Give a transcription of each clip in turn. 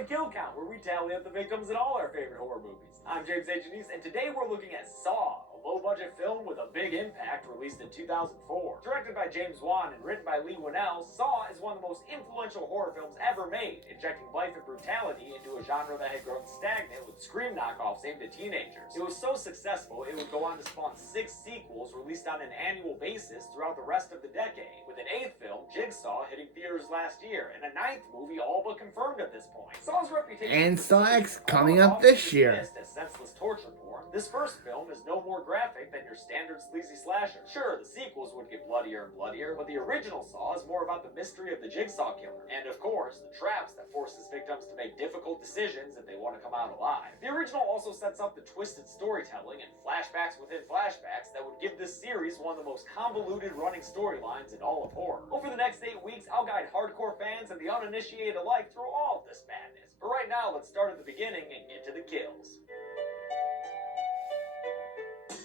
the Kill Count, where we tally up the victims in all our favorite horror movies. I'm James A. Janice, and today we're looking at Saw, a low-budget film with a big impact released in 2004. Directed by James Wan and written by Leigh Whannell, Saw is one of the most influential horror films ever made, injecting life and brutality into a genre that had grown stagnant with Scream knockoffs aimed at teenagers. It was so successful, it would go on to spawn 6 sequels released on an annual basis throughout the rest of the decade, with an 8th film, Jigsaw, hitting theaters last year, and a 9th movie all but confirmed at this point. Saw's reputation And Saw X coming up this year. As senseless torture porn, this first film is no more graphic than your standard sleazy slasher. Sure, the sequels would get bloodier and bloodier, but the original Saw is more about the mystery of the Jigsaw killer, and of course, the traps that force his victims to make difficult decisions if they want to come out alive. The original also sets up the twisted storytelling and flashbacks within flashbacks that would give this series one of the most convoluted running storylines in all of horror. Over the next 8 weeks, I'll guide hardcore fans and the uninitiated alike through all of this madness. But right now, let's start at the beginning and get to the kills.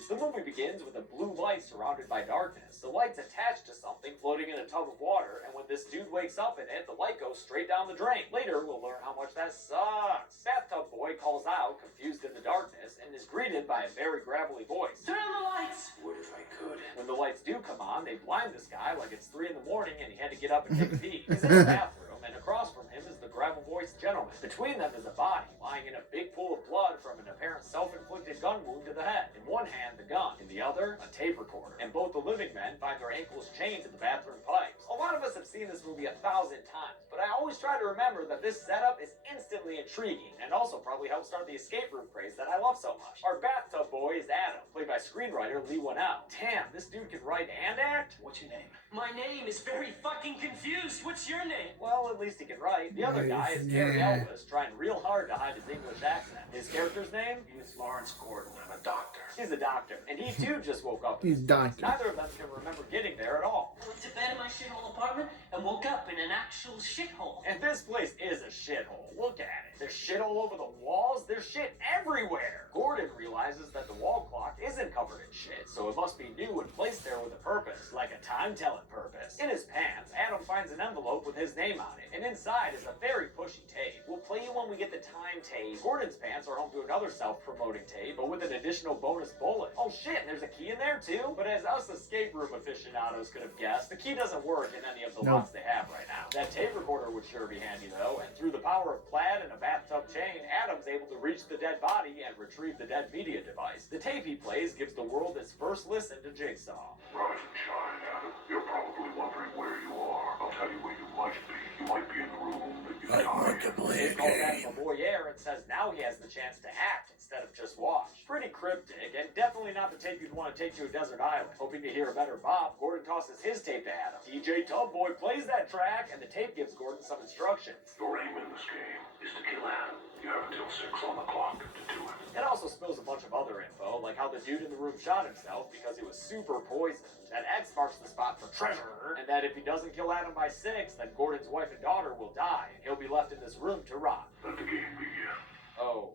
The movie begins with a blue light surrounded by darkness. The light's attached to something floating in a tub of water, and when this dude wakes up in it, the light goes straight down the drain. Later, we'll learn how much that sucks. Bathtub Boy calls out, confused in the darkness, and is greeted by a very gravelly voice. Turn on the lights! Would if I could. When the lights do come on, they blind this guy like it's 3 in the morning and he had to get up and take a pee. He's in the bathroom, and across from him is the gravel-voiced gentleman. Between them is a body, lying in a big pool of blood from an apparent self-inflicted gun wound to the head. In one hand, the gun. In the other, a tape recorder. And both the living men find their ankles chained to the bathroom pipes. A lot of us have seen this movie 1,000 times, but I always try to remember that this setup is instantly intriguing, and also probably helped start the escape room craze that I love so much. Our bathtub boy is Adam, played by screenwriter Leigh Whannell. Damn, this dude can write and act? What's your name? My name is very fucking confused. What's your name? Well, at least he can write. The other guy is Cary Elwes, trying real hard to hide his English accent. His character's name? He's Lawrence Gordon. I'm a doctor. He's a doctor, and he too just woke up. He's doctor. Neither of them can remember getting there at all. I went to bed in my shithole apartment and woke up in an actual shithole. And this place is a shithole. Look at it. There's shit all over the walls. There's shit everywhere. Gordon realizes that the wall clock isn't covered in shit, so it must be new and placed there with a purpose, like a time-telling purpose. In his pants, Adam finds an envelope with his name on it, and inside is a very pushy tape. We'll play you when we get the time tape. Gordon's pants are home to another self-promoting tape, but with an additional bonus bullet. Oh shit, and there's a key in there too? But as us escape room aficionados could have guessed, the key doesn't work in any of the locks they have right now. That tape recorder would sure be handy though, and through the power of plaid and a bathtub chain, Adam's able to reach the dead body and retrieve the dead media device. The tape he plays gives the world its first listen to Jigsaw. Rise and shine, Adam. You're probably wondering where you are. I'll tell you where you might be. You might be in the room that you died. He calls Adam a voyeur and says now he has the chance to act instead of just watch. Pretty cryptic, and definitely not the tape you'd want to take to a desert island. Hoping to hear a better bop, Gordon tosses his tape to Adam. DJ Tubboy plays that track, and the tape gives Gordon some instructions. Your aim in this game is to kill Adam. You have until 6 on the clock to do it. It also spills a bunch of other info, like how the dude in the room shot himself because he was super poisoned, that X marks the spot for treasure, and that if he doesn't kill Adam by 6, then Gordon's wife and daughter will die, and he'll be left in this room to rot. Let the game begin. Oh.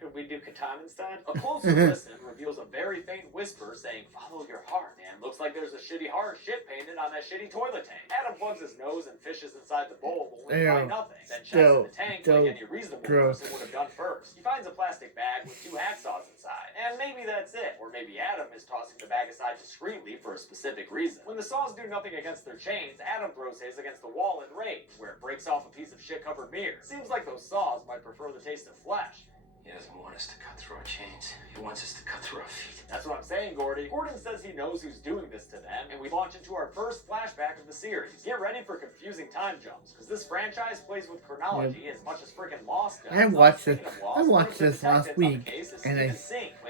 Could we do Catan instead? A closer listen reveals a very faint whisper saying, follow your heart, and looks like there's a shitty heart shit painted on that shitty toilet tank. Adam plugs his nose and fishes inside the bowl, but we find nothing. Then checks in the tank like any reasonable person would have done first. He finds a plastic bag with 2 hacksaws inside, and maybe that's it. Or maybe Adam is tossing the bag aside discreetly for a specific reason. When the saws do nothing against their chains, Adam throws his against the wall in rage, where it breaks off a piece of shit-covered mirror. Seems like those saws might prefer the taste of flesh. He doesn't want us to cut through our chains. He wants us to cut through our feet. That's what I'm saying, Gordy. Gordon says he knows who's doing this to them, and we launch into our first flashback of the series. Get ready for confusing time jumps, because this franchise plays with chronology as much as freaking Lost does. I watched this last week, and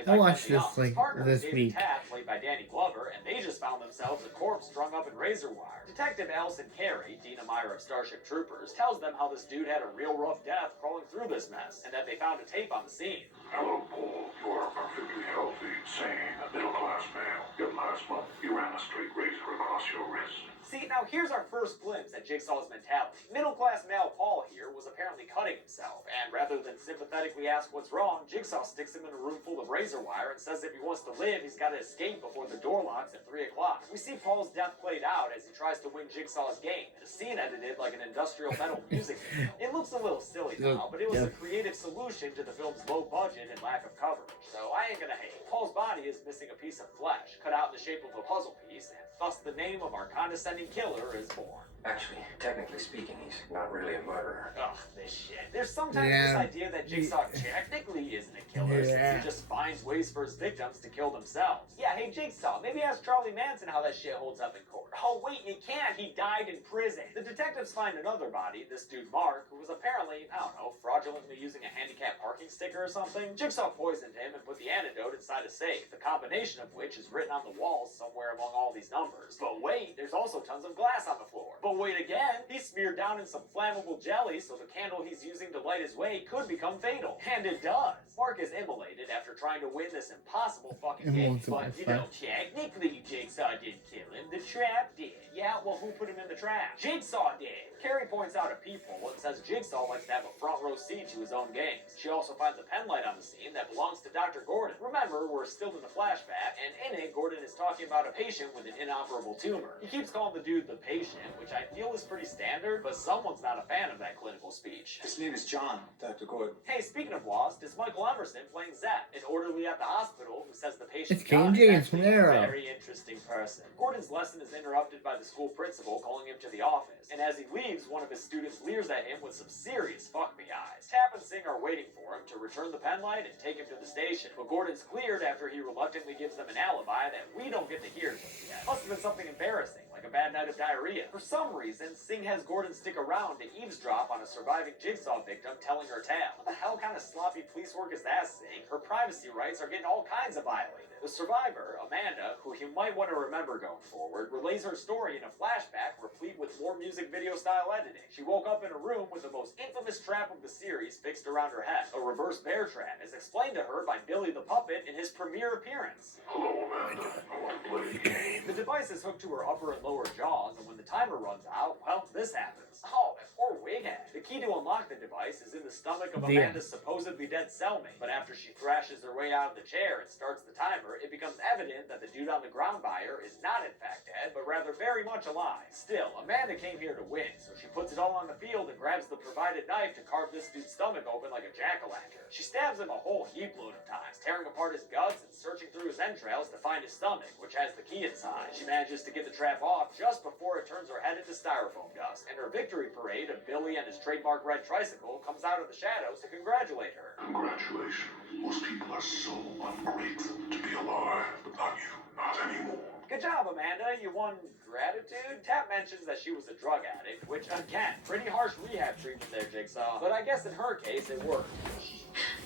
I watched this like this week. Played by Danny Glover, and they just found themselves a corpse strung up in razor wire. Detective Allison Carey, Dina Meyer of Starship Troopers, tells them how this dude had a real rough death crawling through this mess, and that they found a tape on the scene. Hello, Paul. You are a perfectly healthy, sane, middle-class male. Yet last month, you ran a straight razor across your wrist. See, now here's our first glimpse at Jigsaw's mentality. Middle-class male Paul here was apparently cutting himself, and rather than sympathetically ask what's wrong, Jigsaw sticks him in a room full of razor wire and says if he wants to live, he's got to escape before the door locks at 3 o'clock. We see Paul's death played out as he tries to win Jigsaw's game, in a scene edited like an industrial metal music video. It looks a little silly now, but it was a creative solution to the film's low budget and lack of coverage, so I ain't gonna hate. Paul's body is missing a piece of flesh, cut out in the shape of a puzzle piece, and thus the name of our condescending killer is born. Actually, technically speaking, he's not really a murderer. Ugh, this shit. There's sometimes this idea that Jigsaw technically isn't a killer since he just finds ways for his victims to kill themselves. Yeah, hey Jigsaw, maybe ask Charlie Manson how that shit holds up in court. Oh wait, you can't. He died in prison. The detectives find another body, this dude Mark, who was apparently, I don't know, fraudulently using a handicapped parking sticker or something. Jigsaw poisoned him and put the antidote inside a safe, the combination of which is written on the walls somewhere among all these numbers. But wait, there's also tons of glass on the floor. But wait again, he's smeared down in some flammable jelly so the candle he's using to light his way could become fatal. And it does. Mark is immolated after trying to win this impossible fucking game. But, you know, technically Jigsaw didn't kill him. The trap did. Yeah, well, who put him in the trap? Jigsaw did. Carrie points out a peephole and says Jigsaw likes to have a front row seat to his own games. She also finds a pen light on the scene that belongs to Dr. Gordon. Remember, we're still in the flashback, and in it, Gordon is talking about a patient with an inoperable tumor. He keeps calling the dude the patient, which I feel is pretty standard, but someone's not a fan of that clinical speech. His name is John, Dr. Gordon. Hey, speaking of Lost, it's Michael Emerson playing Zep, an orderly at the hospital who says the patient's It's King James from Arrow. Very interesting person. Gordon's lesson is interrupted by the school principal calling him to the office, and as he leaves, one of his students leers at him with some serious fuck-me eyes. Tap and Sing are waiting for him to return the pen light and take him to the station, but Gordon's cleared after he reluctantly gives them an alibi that we don't get to hear just yet. Must have been something embarrassing, like a bad night of diarrhea. For some reason, Sing has Gordon stick around to eavesdrop on a surviving Jigsaw victim telling her tale. What the hell kind of sloppy police work is that, Sing? Her privacy rights are getting all kinds of violated. The survivor, Amanda, who you might want to remember going forward, relays her story in a flashback replete with more music video style editing. She woke up in a room with the most infamous trap of the series fixed around her head. A reverse bear trap, as explained to her by Billy the Puppet in his premiere appearance. Hello, Amanda. I want to play a game. The device is hooked to her upper and lower jaws, and when the timer runs out, well, this happens. Oh, that poor wighead. The key to unlock the device is in the stomach of Amanda's supposedly dead cellmate, but after she thrashes her way out of the chair and starts the timer, it becomes evident that the dude on the ground by her is not in fact dead, but rather very much alive. Still, Amanda came here to win, so she puts it all on the field and grabs the provided knife to carve this dude's stomach open like a jack-o'-lantern. She stabs him a whole heap load of times, tearing apart his guts and searching through his entrails to find his stomach, which has the key inside. She manages to get the trap off just before it turns her head into styrofoam dust, and her victory parade of Billy and his trademark red tricycle comes out of the shadows to congratulate her. Congratulations. Most people are so ungrateful to be alive, but not you. Not anymore. Good job, Amanda. You won gratitude? Tap mentions that she was a drug addict, which, again, pretty harsh rehab treatment there, Jigsaw. But I guess in her case, it worked.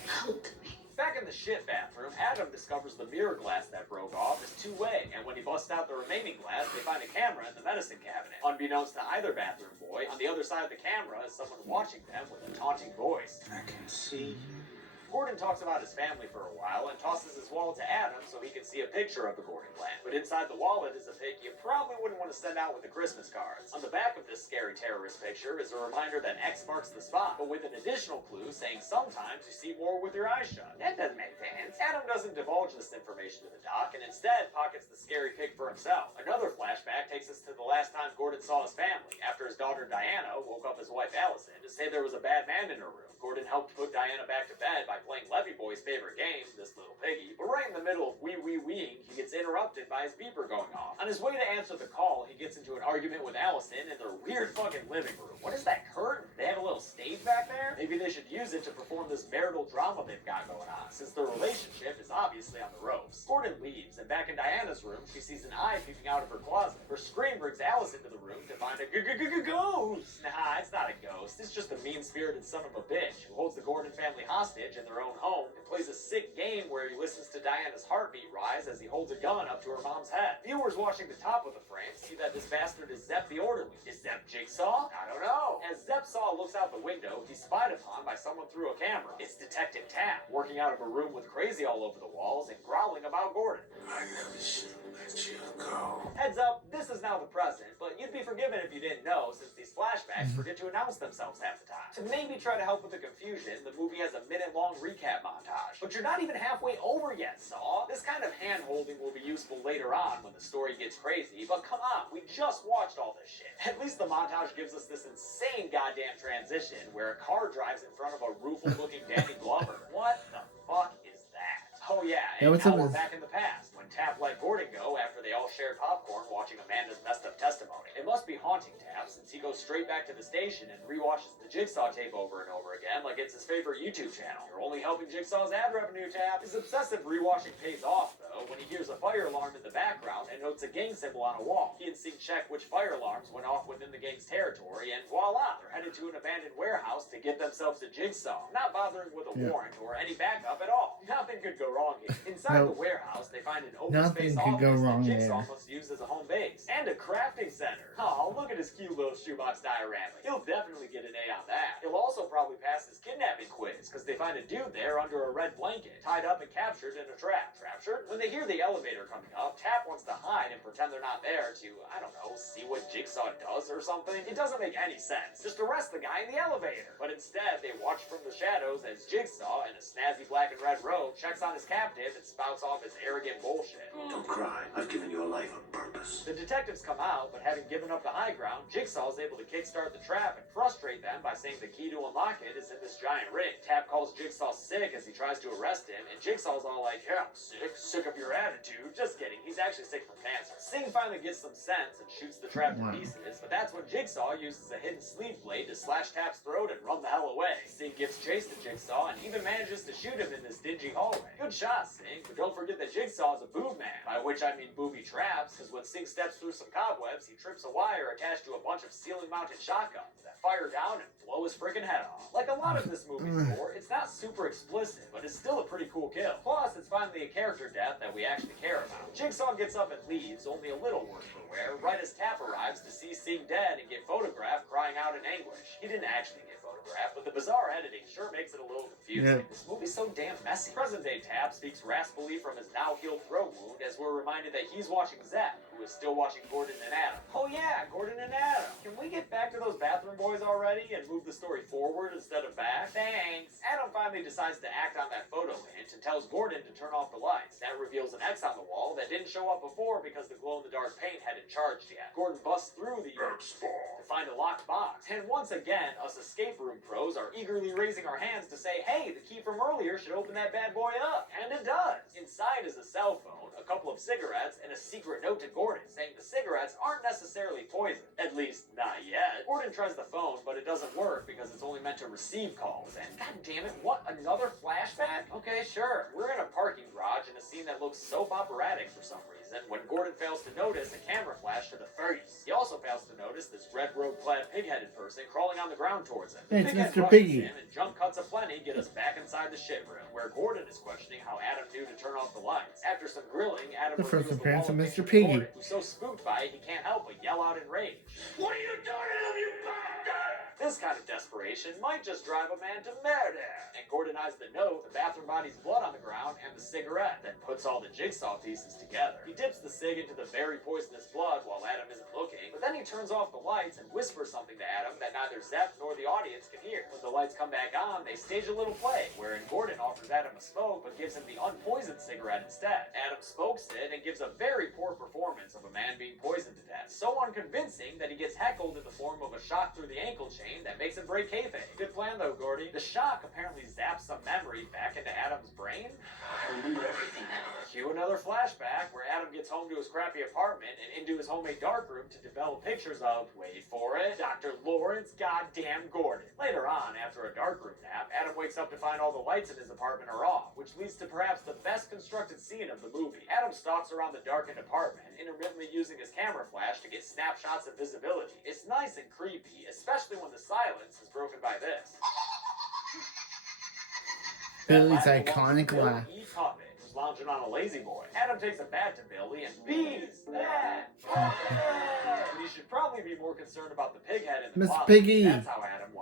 Help me. Back in the shit bathroom, Adam discovers the mirror glass that broke off is two-way, and when he busts out the remaining glass, they find a camera in the medicine cabinet. Unbeknownst to either bathroom boy, on the other side of the camera is someone watching them with a taunting voice. I can see. Gordon talks about his family for a while and tosses his wallet to Adam so he can see a picture of the Gordon clan. But inside the wallet is a pic you probably wouldn't want to send out with the Christmas cards. On the back of this scary terrorist picture is a reminder that X marks the spot, but with an additional clue saying sometimes you see more with your eyes shut. That doesn't make sense. Adam doesn't divulge this information to the doc and instead pockets the scary pic for himself. Another flashback takes us to the last time Gordon saw his family, after his daughter Diana woke up his wife Allison to say there was a bad man in her room. Gordon helped put Diana back to bed by playing Levy Boy's favorite game, This Little Piggy, but right in the middle of weeing, he gets interrupted by his beeper going off. On his way to answer the call, he gets into an argument with Allison in their weird fucking living room. What is that curtain? They have a little stage back there? Maybe they should use it to perform this marital drama they've got going on, since their relationship is obviously on the ropes. Gordon leaves, and back in Diana's room, she sees an eye peeping out of her closet. Her scream brings Alice into the room to find a ghost! Nah, it's not a ghost. It's just a mean-spirited son of a bitch who holds the Gordon family hostage in their own home and plays a sick game where he listens to Diana's heartbeat rise as he holds a gun up to her mom's head. Viewers watching the top of the frame see that this bastard is Zep the Orderly. Is Zep Jigsaw? I don't know. As Zep Tap Saw looks out the window. He's spied upon by someone through a camera. It's Detective Tap, working out of a room with crazy all over the walls and growling about Gordon. I never should have let you go. Heads up, this is now the present, but you'd be forgiven if you didn't know, since these flashbacks forget to announce themselves half the time. To maybe try to help with the confusion, the movie has a minute-long recap montage. But you're not even halfway over yet, Saw. This kind of hand-holding will be useful later on when the story gets crazy, but come on, we just watched all this shit. At least the montage gives us this insane goddamn transition where a car drives in front of a rueful-looking Danny Glover. What the fuck is that? Oh yeah, and now we're back in the past, when Tap let Gordon go after they all shared popcorn watching Amanda's messed up testimony. It must be haunting Tap, since he goes straight back to the station and rewatches the Jigsaw tape over and over again like it's his favorite YouTube channel. You're only helping Jigsaw's ad revenue, Tap. His obsessive rewatching pays off, though, when he hears a fire alarm in the background and notes a gang symbol on a wall. He and Sing check which fire alarms went off within the gang's territory, and voila, they're headed to an abandoned warehouse to get themselves a Jigsaw, not bothering with a warrant or any backup at all. Nothing could go wrong here. Inside the warehouse, they find an open space office that Jigsaw must use as a home base, and a crafting center. Oh, look at his cute little shoebox diorama. He'll definitely get an A on that. He'll also probably pass his kidnapping quiz, because they find a dude there under a red blanket, tied up and captured in a trap. Captured? When they hear the elevator coming up, Tap wants to hide and pretend they're not there to, I don't know, see what Jigsaw does or something. It doesn't make any sense. Just arrest the guy in the elevator. But instead, they watch from the shadows as Jigsaw, in a snazzy black and red robe, checks on his captive and spouts off his arrogant bullshit. Don't cry. I've given your life a purpose. The detectives come out, but having given up the high ground, Jigsaw is able to kickstart the trap and frustrate them by saying the key to unlock it is in this giant ring. Tap calls Jigsaw sick as he tries to arrest him, and Jigsaw's all like, yeah, I'm sick of your attitude. Just kidding, he's actually sick from cancer. Sing finally gets some sense and shoots the trap to pieces, but that's when Jigsaw uses a hidden sleeve blade to slash Tap's throat and run the hell away. Sing gives chase to Jigsaw and even manages to shoot him in this dingy hallway. Good shot, Sing, but don't forget that Jigsaw is a boob man, by which I mean booby traps, because when Sing steps through some cobwebs, he trips a wire attached to a bunch of ceiling-mounted shotguns that fire down and blow his freaking head off. Like a lot of this movie's gore, it's not super explicit, but it's still a pretty cool kill. Plus, it's finally a character death that we actually care about. Jigsaw gets up and leaves, only a little worse for wear, right as Tap arrives to see Sing dead and get photographed crying out in anguish. He didn't actually get photographed, but the bizarre editing sure makes it a little confusing. This movie's so damn messy. Present-day Tap speaks raspily from his now-healed throat wound as we're reminded that he's watching Zep, who is still watching Gordon and Adam. Oh yeah, Gordon and Adam. Can we get back to those bathroom boys already and move the story forward instead of back? Thanks. Adam finally decides to act on that photo hint and tells Gordon to turn off the lights. That reveals an X on the wall that didn't show up before because the glow-in-the-dark paint hadn't charged yet. Gordon busts through the to find a locked box. And once again, us escape room pros are eagerly raising our hands to say, hey, the key from earlier should open that bad boy up. And it does. Inside is a cell phone, a couple of cigarettes, and a secret note to Gordon saying the cigarettes aren't necessarily poison. At least, not yet. Gordon tries the phone, but it doesn't work because it's only meant to receive calls. And god damn it, what, another flashback? Okay, sure. We're in a parking garage in a scene that looks soap operatic for some reason when Gordon fails to notice a camera flash to the face. He also fails to notice this red robe-clad pig-headed person crawling on the ground towards him. It's Pighead Mr. rushes Piggy. him and jump cuts aplenty get us back inside the shit room, where Gordon is questioning how Adam knew to turn off the lights. After some grilling, Adam The first reveals appearance wall of picture Mr. Piggy. Gordon, who's so spooked by it he can't help but yell out in rage. What are you doing to him, you bastard? This kind of desperation might just drive a man to murder. And Gordon eyes the note, the bathroom body's blood on the ground, and the cigarette, then puts all the jigsaw pieces together. He dips the cig into the very poisonous blood while Adam isn't looking, but then he turns off the lights and whispers something to Adam that neither Zep nor the audience can hear. When the lights come back on, they stage a little play, wherein Gordon offers Adam a smoke but gives him the unpoisoned cigarette instead. Adam smokes it and gives a very poor performance of a man being poisoned to death. So unconvincing that he gets heckled in the form of a shock through the ankle chain that makes him break kayfabe. Good plan though, Gordy. The shock apparently zaps some memory back into Adam's brain. I remember everything now. Cue another flashback where Adam gets home to his crappy apartment and into his homemade darkroom to develop pictures of, wait for it, Dr. Lawrence goddamn Gordon. Later on, after a darkroom nap, Adam wakes up to find all the lights in his apartment are off, which leads to perhaps the best constructed scene of the movie. Adam stalks around the darkened apartment, intermittently using his camera flash to get snapshots of visibility. It's nice and creepy, especially when the silence is broken by this. Billy's iconic laugh. E. Puppet, who's lounging on a lazy boy. Adam takes a bat to Billy and bees that. But he should probably be more concerned about the pig head in the Miss closet. Piggy. That's how Adam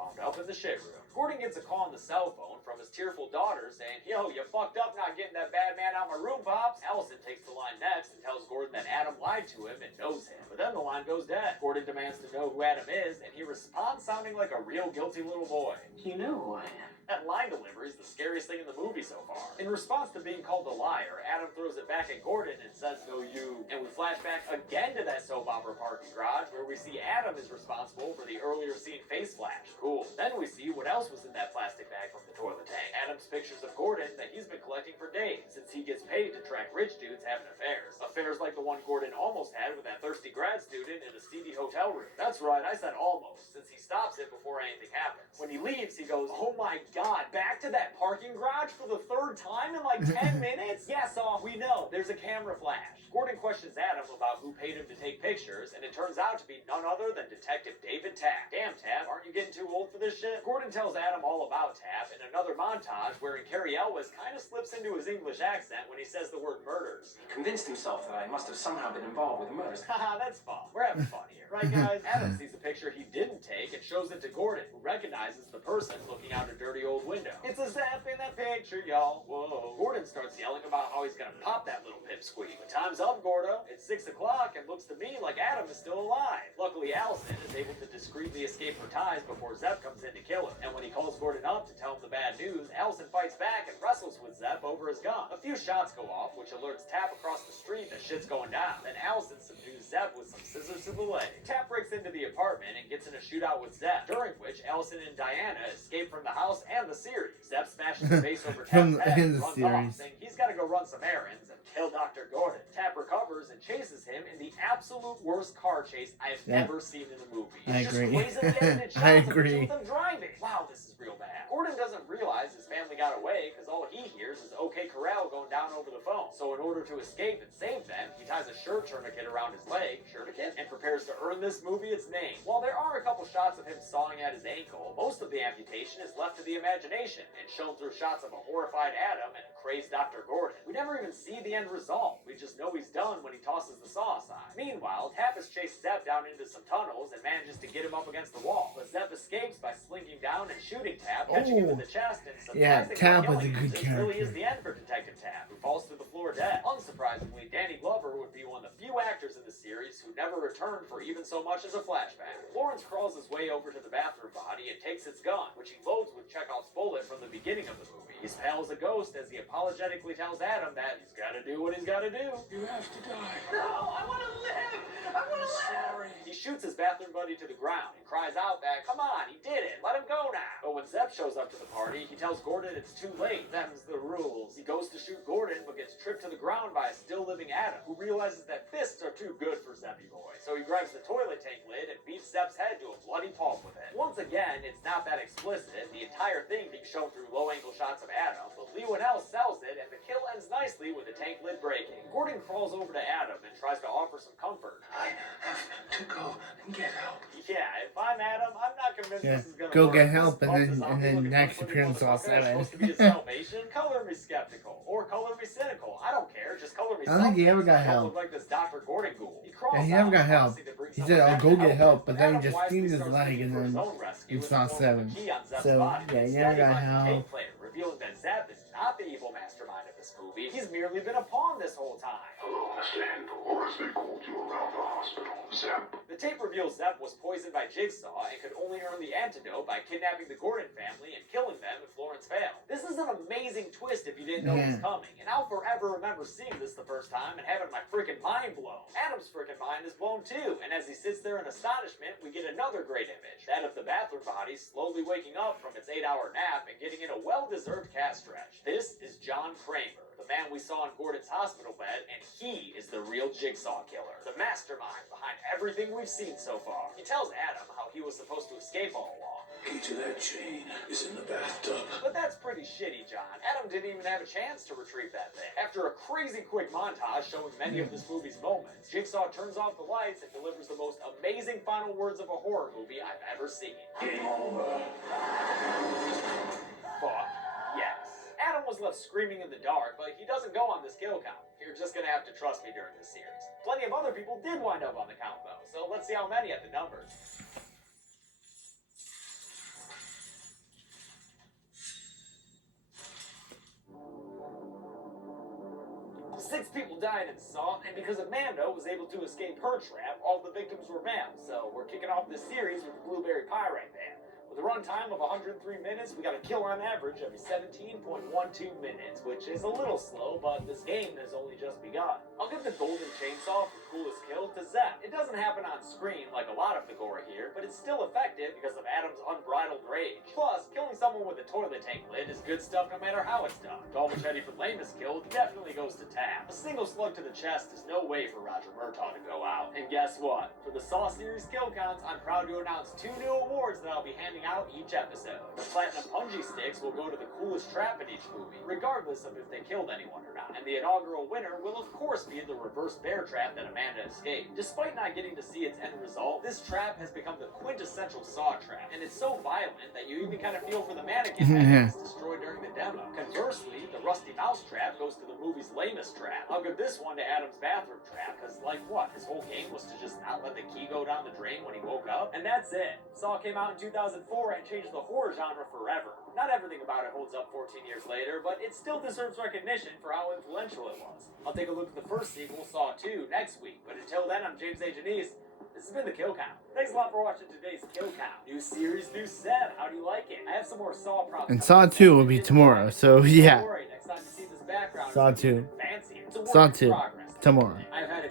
the shit room. Gordon gets a call on the cell phone from his tearful daughter saying, "Yo, you fucked up not getting that bad man out of my room, Pops." Allison takes the line next and tells Gordon that Adam lied to him and knows him. But then the line goes dead. Gordon demands to know who Adam is, and he responds sounding like a real guilty little boy. You know who I am. That line delivery is the scariest thing in the movie so far. In response to being called a liar, Adam throws it back at Gordon and says, "No, you." And we flash back again to that soap opera parking garage where we see Adam is responsible for the earlier seen face flash. Cool. Then we see what else was in that plastic bag from the toilet tank. Adam's pictures of Gordon that he's been collecting for days, since he gets paid to track rich dudes having affairs. Affairs like the one Gordon almost had with that thirsty grad student in a seedy hotel room. That's right, I said almost, since he stops it before anything happens. When he leaves, he goes, "Oh my God, back to that parking garage for the third time in like 10 minutes? Yes, we know. There's a camera flash." Gordon questions Adam about who paid him to take pictures, and it turns out to be none other than Detective David Tapp. Damn, Tapp, aren't you getting too old for this shit? Gordon tells Adam all about Tapp in another montage wherein Cary Elwes kind of slips into his English accent when he says the word murders. He convinced himself that I must have somehow been involved with the murders. Haha, that's fun. We're having fun here. Right, guys? Adam sees a picture he didn't take and shows it to Gordon, who recognizes the person looking out a dirty old window. "It's a Zep in that picture, y'all." Whoa. Gordon starts yelling about how he's gonna pop that little pipsqueak. But time's up, Gordo. It's 6 o'clock and looks to me like Adam is still alive. Luckily, Allison is able to discreetly escape her ties before Zep comes in to kill her. And when he calls Gordon up to tell him the bad news, Allison fights back and wrestles with Zep over his gun. A few shots go off, which alerts Tapp across the street that shit's going down. Then Allison subdues Zep with some scissors to the leg. Tapp breaks into the apartment and gets in a shootout with Zep, during which Allison and Diana escape from the house and the series. Zep smashes the base over Tapp's head and runs off, saying he's got to go run some errands and kill Dr. Gordon. Tapp recovers and chases him in the absolute worst car chase I've ever seen in a movie. I It's agree. just blazing ended shots I of agree. the two of them driving. Wow, this is real bad. Gordon doesn't realize his family got away because all he hears is OK Corral going down over the phone. So in order to escape and save them, he ties a shirt tourniquet around his leg, and prepares to earn this movie its name. While there are a couple shots of him sawing at his ankle, most of the amputation is left to the imagination and shown through shots of a horrified Adam and a crazed Dr. Gordon. We never even see the end result. We just know he's done when he tosses the saw aside. Meanwhile, Tapp has chased Zep down into some tunnels and manages to get him up against the wall. But Zep escapes by slinking down and shooting Tapp, catching him in the chest, and surprisingly Tapp was a killing him. good This really is character. the end for Detective Tapp, who falls to the floor dead. Unsurprisingly, Danny Glover would be one of the few actors in the series who never returned for even so much as a flashback. Lawrence crawls his way over to the bathroom body and takes its gun, which he loads with Chekhov's bullet from the beginning of the movie. He's pale as a ghost as he apologetically tells Adam that he's gotta do what he's gotta do. You have to die. No, I wanna live! I wanna live! Sorry. He shoots his bathroom buddy to the ground and cries out that, "Come on, he did it! Let him go now!" But when Zep shows up to the party, he tells Gordon it's too late. Them's the rules. He goes to shoot Gordon, but gets tripped to the ground by a still-living Adam, who realizes that fists are too good for Zeppy Boy. So he grabs the toilet tank lid and beats Zep's head to a bloody pulp with it. Once again, it's not that explicit, the entire thing being shown through low-angle shots of Adam, but Lee Winnell sells it, and the kill ends nicely with the tank lid breaking. Gordon crawls over to Adam and tries to offer some comfort. I have to go and get help. Yeah, if I'm Adam, I'm not convinced Yeah, this is gonna go work. get This help, and Bugs then- a zombie and then looking next motherfucker appearance all is 7. supposed to be his salvation. Color me skeptical, or color me cynical. I don't care. Just color me. I don't think he something ever got so I don't help. look like this Dr. Gordon ghoul. He crawls Yeah, he never out, got help. obviously to bring He someone said, "I'll back go to get him, help," but then he Adam just wisely steamed his starts leg looking and for his then own rescue he in saw the form of a 7. key on Zep's So, body. yeah, he Instead, never got finds a tape help. player, revealing that Zep is not the evil mastermind of this movie. He's merely been a pawn this whole time. Hello, Mr. Handel, or as they called you around the hospital, Zep. The tape reveals Zep was poisoned by Jigsaw and could only earn the antidote by kidnapping the Gordon family and killing them if Lawrence failed. This is an amazing twist if you didn't know it was coming, and I'll forever remember seeing this the first time and having my freaking mind blown. Adam's freaking mind is blown too, and as he sits there in astonishment, we get another great image, that of the bathroom body slowly waking up from its 8-hour nap and getting in a well-deserved cat stretch. This is John Kramer, the man we saw in Gordon's hospital bed, and he is the real Jigsaw killer, the mastermind behind everything we've seen so far. He tells Adam how he was supposed to escape all along. Key to that chain is in the bathtub. But that's pretty shitty, John. Adam didn't even have a chance to retrieve that thing. After a crazy quick montage showing many of this movie's moments, Jigsaw turns off the lights and delivers the most amazing final words of a horror movie I've ever seen. Game over. Fuck yes. Adam was left screaming in the dark, but he doesn't go on this kill count. You're just gonna have to trust me during this series. Plenty of other people did wind up on the count though, so let's see how many at the numbers. died in Saw, and because Amanda was able to escape her trap, all the victims were male. So we're kicking off this series with the Blueberry Pyrite Band. With a runtime of 103 minutes, we got a kill on average every 17.12 minutes, which is a little slow, but this game has only just begun. I'll give the Golden Chainsaw for coolest kill to Zep. It doesn't happen on screen like a lot of the gore here, but it's still effective because of Adam's unbridled rage. Plus, killing someone with a toilet tank lid is good stuff no matter how it's done. Dol Machete for lamest kill definitely goes to Tab. A single slug to the chest is no way for Roger Murtaugh to go out. And guess what? For the Saw series kill counts, I'm proud to announce 2 new awards that I'll be handing out each episode. The Platinum Punji Sticks will go to the coolest trap in each movie, regardless of if they killed anyone or not. And the inaugural winner will of course be the reverse bear trap that Amanda escaped. Despite not getting to see its end result, this trap has become the quintessential Saw trap, and it's so violent that you even kind of feel for the mannequin that gets destroyed during the demo. Conversely, the Rusty Mouse trap goes to the movie's lamest trap. I'll give this one to Adam's bathroom trap, because like what? His whole game was to just not let the key go down the drain when he woke up? And that's it. Saw came out in 2004 and changed the horror genre forever. Not everything about it holds up 14 years later, but it still deserves recognition for how influential it was. I'll take a look at the first sequel, Saw 2, next week, but until then, I'm James A. Janice. This has been the Kill Count. Thanks a lot for watching today's Kill Count. New series, new set. How do you like it? I have some more Saw problems. And Saw 2 will be tomorrow, so yeah. Next time you see this background, Saw 2. fancy. It's a work Saw in 2 progress. tomorrow. I've